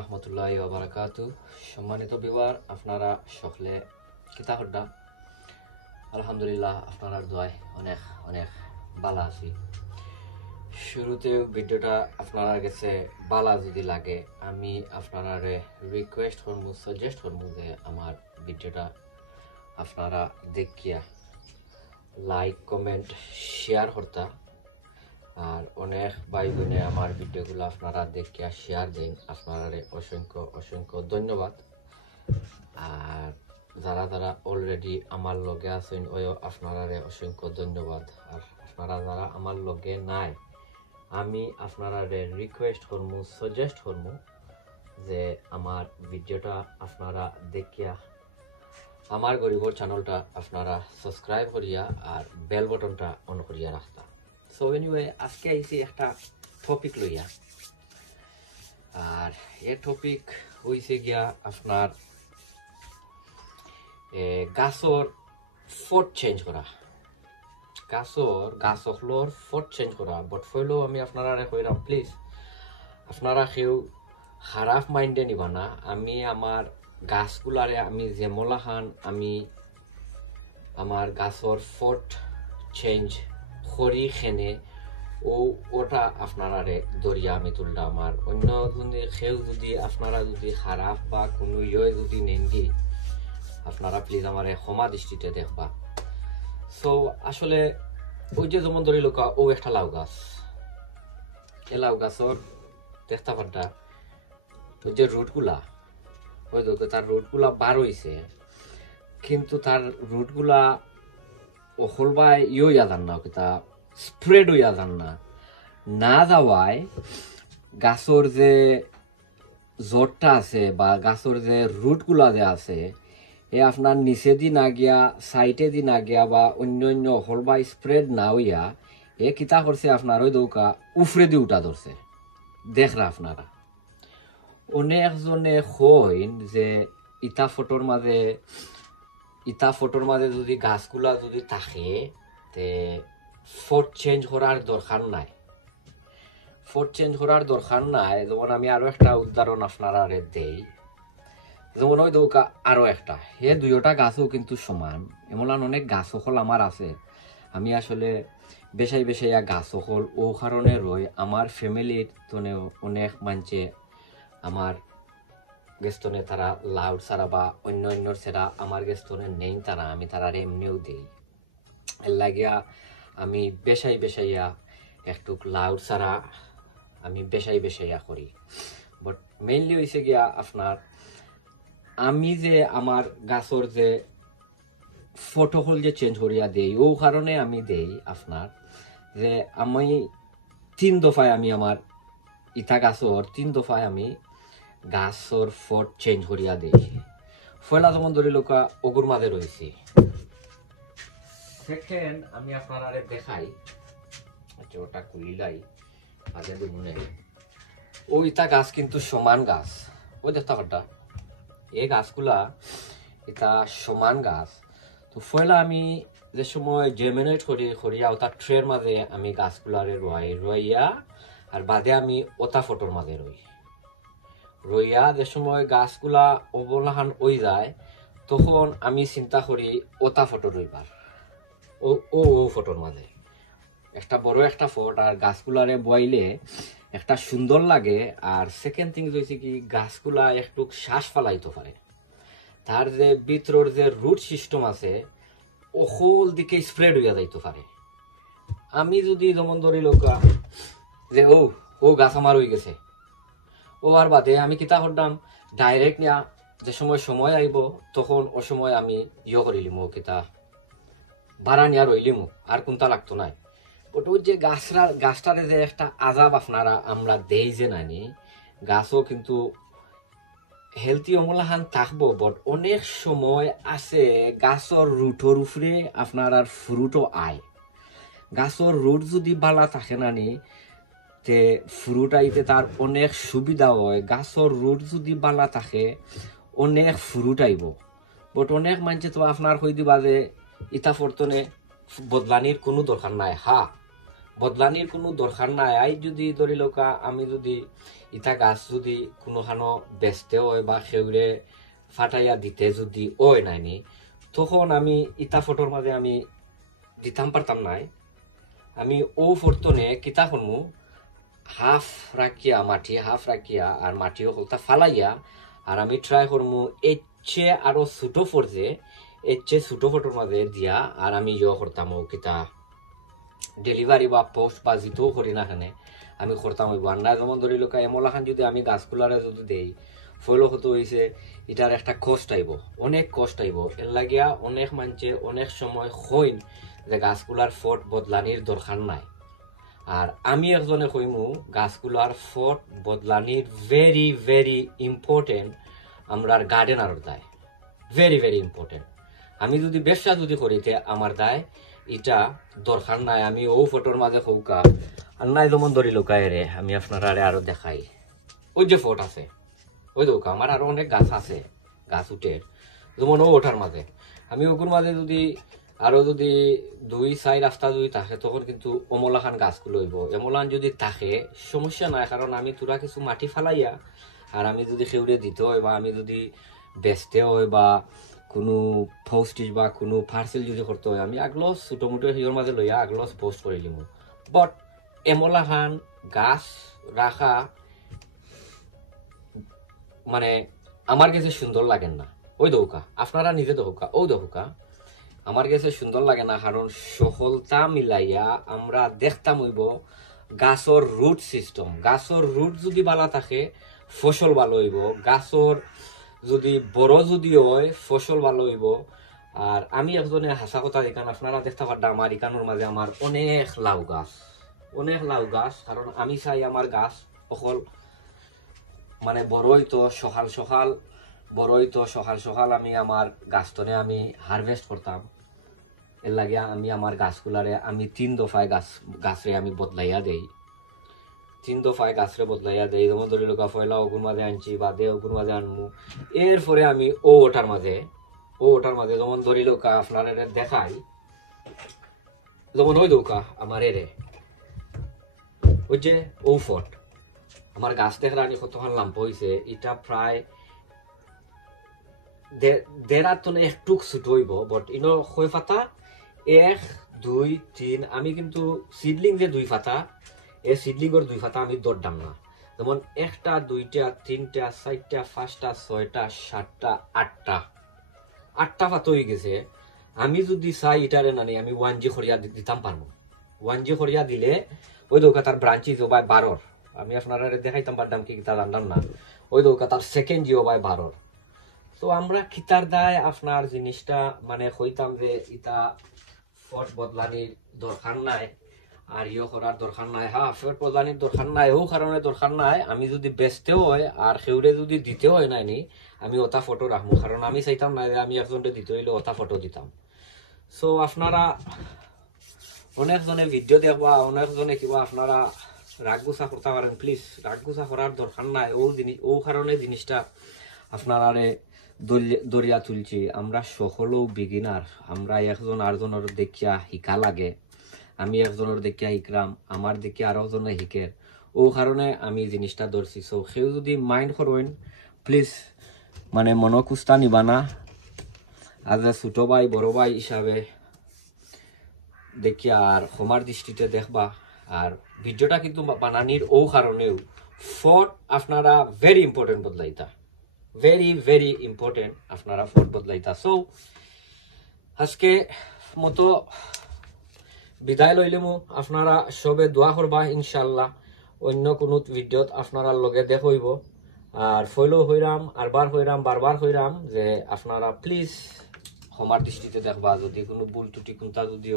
রহমতুল্লাহি ওয়া বারাকাতু। সম্মানিত ভিউয়ার, আপনারা সকলে কিতা হড্ডা? আলহামদুলিল্লাহ, আপনারা দোয়ায় অনেক অনেক ভালো আছি। শুরুতে ভিডিওটা আপনারা কাছে ভালো যদি লাগে, আমি আপনারা রিকোয়েস্ট করবো, সাজেস্ট করবো যে আমার ভিডিওটা আপনারা দেখিয়া লাইক কমেন্ট শেয়ার করতা। আর অনেক ভাই বোনে আমার ভিডিওগুলো আপনারা দেখিয়া শেয়ার দেন, আপনারা অসংখ্য অসংখ্য ধন্যবাদ। আর যারা যারা অলরেডি আমার লগে আছেন ওই আপনারা অসংখ্য ধন্যবাদ। আর আপনারা যারা আমার লগে নাই, আমি আপনারা রিকোয়েস্ট করবো, সাজেস্ট করবো যে আমার ভিডিওটা আপনারা দেখিয়া আমার গরিবর চ্যানেলটা আপনারা সাবস্ক্রাইব করিয়া আর বেল বটনটা অন করিয়া রাখতা। সো এনিওয়ে, আজকে আইছি একটা টপিক লইয়া। আর এই টপিক হইছে গিয়া আপনার গাছর ফট চেঞ্জ করা, গাছকলোর ফট চেঞ্জ করা। বাট ফইলেও আমি আপনারা কইরাম, প্লিজ আপনারা কেউ খারাপ মাইন্ডে নিবা না। আমি আমার গাছগুলারে আমি যেমলা খান আমি আমার গাছর ফট চেঞ্জ খড়ি খেনে ওটা আপনারা দরিয়া আমি তুললাম। আমার অন্য কেউ যদি আপনারা যদি খারাপ বা কোনো যদি নেন কি, আপনারা প্লিজ আমার ক্ষমা দৃষ্টিতে দেখবা। সো আসলে ওই যে যেমন ধরি লোকা ও একটা লাউ গাছ, এ লাউ গাছর দেখতে পারটা ওই যে রুটগুলা, ওই দেখো তার রুটগুলা বার হইছে, কিন্তু তার রুটগুলা অহল বা ইয়া যান না, তা স্প্রেড হইয়া যান না যাওয়ায় গাছর যে জটটা আছে বা গাছর যে রুটগুলা যে আছে এ আপনার নিচে দি না গিয়া সাইডে দি না গিয়া বা অন্য অন্য অহল বা স্প্রেড না হইয়া এ কিতা করছে আপনার ওই দৌকা উফরে দি উঠা ধরছে। দেখরা আপনারা অনেকজনে কইন যে ইটা ফটোর মাঝে যদি গাছগুলা যদি থাকে তে ফট চেঞ্জ করার দরকার নাই। যেমন আমি আরো একটা উদাহরণ আপনারা দেই, যেমন ওই দৌকা আরো একটা হে দুইটা গাছও কিন্তু সমান। এমন অনেক গাছ সকল আমার আছে, আমি আসলে বেশাইয়া গাছ সকল ও কারণে রই আমার ফ্যামিলির তনেও অনেক মানছে আমার গেস্তনে তারা লাউড ছাড়া বা অন্য ছাড়া আমার গেস্তনে নেই তারা, আমি তারা এমনিও দিই। এর লাগিয়া আমি বেশাইয়া একটু লাউড ছাড়া আমি বেশাইয়া করি। বাট মেইনলি হয়েছে গিয়া আপনার আমি যে আমার গাছর যে ফটোহল যে চেঞ্জ করিয়া দেই ও কারণে আমি দেই আপনার যে আমি 3 দফায় আমি আমার ইটা গাছর 3 দফায় আমি গাছর ফট চেঞ্জ করিয়া দেই। ফয়লা যেমন ধরি লোকা অগুর মাঝে রয়েছি। সেকেন্ড আমি আপনারা দেখাই, আচ্ছা ওটা কুলিলাই আগে মনে ও ইটা গাছ কিন্তু সমান গাছ, ওই দেখতে পারটা এই গাছগুলা এটা সমান গাছ। তো ফয়লা আমি যে সময় জেমিনেট করিয়া ওটা ট্রের মাঝে আমি গাছগুলারে রইয়া আর বাদে আমি ওটা ফটোর মাঝে রইয়া যে সময় গাছগুলা অবলাহান হয়ে যায় তখন আমি চিন্তা করি ওটা ফটো রইবার ও ফটোর মাঝে একটা বড় একটা ফট আর গাছগুলারে বইলে একটা সুন্দর লাগে। আর সেকেন্ড থিং হয়েছে কি গাছগুলা একটু শ্বাস ফালাইতে পারে, তার যে ভিতরের যে রুট সিস্টেম আছে ওখল দিকে স্প্রেড হইয়া যাইতে পারে। আমি যদি যেমন ধরি লোকা যে ও গাছ আমার হয়ে গেছে ও আর বাদে আমি কিতা করতাম ডাইরেক্ট নিয়া যে সময় আইব তখন ও সময় আমি করিলিম ও কিতা বাড়া নিয়া রইলিম আর কোনটা লাগতো নাই। বাট ওই যে গাছটারে যে একটা আজাব আপনারা আমরা দেই যে নানি গাছও কিন্তু হেলথি অমলাহান থাকবো। বাট অনেক সময় আছে গাছর রুটর উপরে আপনার আর ফ্রুটও আয়। গাছর রুট যদি বালা থাকে নানি তে ফ্রুট আইতে তার অনেক সুবিধা হয়। গাছর রুট যদি বালা থাকে অনেক ফ্রুট আইব। বাট অনেক মানছে তো আপনার কই দিবা যে ইটা ফরতনে বদলানির কোনো দরকার নাই। হা বদলানির কোনো দরকার নাই। আই যদি ধরি লোকা আমি যদি ইটা গাছ যদি কোনোখানো বেচতে হয় বা সেউরে ফাটাইয়া দিতে যদি ওই নাইনি, তখন আমি ইটা ফটোর মাঝে আমি দিতাম পারতাম নাই। আমি ও ফটোনে কিতা করমু, হাফ রাখিয়া মাটি হাফ রাখিয়া আর মাটিও কলতা ফালাইয়া, আর আমি ট্রাই করমু এর চেয়ে আরো ছোট ফোরজে এর চেয়ে ছোট ফটোর মাঝে দিয়া, আর আমি ইয়ে করতাম ও কিতা ডেলিভারি বা পোস্ট বা জিতেও করি না খানে আমি করতাম হইব। আর না যেমন ধরি লোক এমলাখান যদি আমি গাছগুলারে যদি দেই, ফলো হতো হয়েছে এটার একটা কষ্ট আইব, অনেক কষ্ট আইব। এর লাগিয়া অনেক মানুষে অনেক সময় হইন যে গাছগুলার ফট বদলানির দরকার নাই। আর আমি একজনে কইমু গাছগুলার ফট বদলানির ভেরি ভেরি ইম্পর্টেন্ট আমরার গার্ডেনার দায়, ভেরি ভেরি ইম্পর্টেন্ট। আমি যদি ব্যবসা যদি করিতে আমার দায় এটা দরকার নাই। আমি ও ফটোর মাঝে হৌকা আর নাই যেমন ধরি লোকায় রে আমি আপনারা আরো দেখাই, ওই যে ফট আছে ওই দৌকা আমার আরো অনেক গাছ আছে, গাছ উঠে যেমন ও ওঠার মাঝে আমি ওগুর মাঝে যদি আরো যদি 2-4 রাস্তা যদি থাকে তখন কিন্তু অমলাখান গাছগুলো হইব। এমলাখান যদি থাকে সমস্যা নাই, কারণ আমি তোরা কিছু মাটি ফালাইয়া আর আমি যদি সেউরে দিতে হয় বা আমি যদি বেচতে হয় বা কোনো পোস্টিজ বা কোনো পার্সেল যদি করতে হয়, আমি আগলো ছোটো মোটো সিওর মাঝে লইয়া আগলো পোস্ট করে দিব। বাট এমলাখান গাছ রাখা মানে আমার কাছে সুন্দর লাগেন না। ওই দৌকা আপনারা নিজে দৌকা ও দৌকা আমার কাছে সুন্দর লাগে না, কারণ সফলতা মিলাইয়া আমরা দেখতাম হইব গাছর রুট সিস্টেম। গাছর রুট যদি ভালো থাকে ফসল ভালো হইব, গাছর যদি বড় যদি হয় ফসল ভালো হইব। আর আমি একজনে হাসা কথা এখানে আপনারা দেখতে পারতাম আমার এখানোর মাঝে আমার অনেক লাউ গাছ, অনেক লাউ গাছ। কারণ আমি চাই আমার গাছ অকল মানে বড়ই তো সকাল সকাল বড়ই তো সকাল সকাল আমি আমার গাছটনে আমি হারভেস্ট করতাম। এর লাগে আমি আমার গাছগুলারে আমি 3 দফায় গাছরে আমি বদলাইয়া দেই, 3 দফায় গাছরে বদলাইয়া দেই। যেমন ধরি লোক ফয়লা ওগুর মাঝে আনছি বা দে ওগুর মাঝে আনমু, এরপরে আমি ও ওটার মাঝে যেমন ধরি লোক আপনার দেখাই, যেমন ওই দৌকা আমার এরে ওই যে ও ফট আমার গাছ দেখরা আমি কতক্ষণ লাম্প হয়েছে, এটা প্রায় 1.5 টনে একটু ছুট হইব। বাট ইনো কই ফাতা 1 2 3 আমি কিন্তু সিডলিং যে 2 ফাতা এই সিডলিংয়ের 2 ফাতা আমি দরদাম না। যেমন 1টা 2টা 3টা 4টা 5টা 6টা 7টা 8টা ফাতা হয়ে গেছে। আমি যদি চাই এটারে নানি আমি 1G খরিয়া দিতাম পারবো। 1G খরিয়া দিলে ওই দৌকা তার ব্রাঞ্চি যে বাই 12, আমি আপনারা দেখাইতাম পারতাম কি তা জানতাম না। ওই দৌকা তার সেকেন্ড জিও বাই 12। তো আমরা কিতার দায় আপনার জিনিসটা মানে কইতাম যে ইটা ফট বদলানির দরকার নাই আর ইয়ে করার দরকার নাই। হ্যাঁ ফট বদলানির দরকার নাই ও কারণে দরকার নাই, আমি যদি বেচতেও হয় আর সেউরে যদি দিতেও হয় নাইনি আমি ওটা ফটো রাখবো, কারণ আমি চাইতাম না যে আমি একজনকে দিতে হইলে ওটা ফটো দিতাম। সো আপনারা অনেকজনে ভিডিও দেখবা, অনেকজনে কিবা আপনারা রাগ গুছা করতে পারেন, প্লিজ রাগ গুছা করার দরকার নাই। ও কারণে জিনিসটা আপনারা দরিয়া তুলছি। আমরা সকলেও বিগিনার, আমরা একজন আরেকজনের দেখিয়া শিকা লাগে, আমি একজনের দেখিয়া শিখলাম, আমার দেখিয়া আরো জনে শিখের, ও কারণে আমি জিনিসটা ধরছি। সো সেও যদি মাইন্ড করবেন প্লিজ মানে মনকুস্তা নিবা না, আজ ছোট ভাই বড় ভাই হিসাবে দেখিয়া আর ক্ষমার দৃষ্টিতে দেখবা। আর ভিডিওটা কিন্তু বানানির ও কারণেও ফট আপনারা ভেরি ইম্পর্টেন্ট বদলাইতা, ভেরি ভেরি ইম্পর্টেন্ট আপনারা ফট বদলাইতা। সো আজকে মতো বিদায় লইলেমু, আপনারা সবে দোয়া করবা ইনশাল্লাহ অন্য কোনো ভিডিওত আপনারা লগে দেখ হইব। আর ফলো হইরাম বারবার হইরাম যে আপনারা প্লিজ ক্ষমার দৃষ্টিতে দেখবা, যদি কোনো ভুল ত্রুটি কোনটা যদি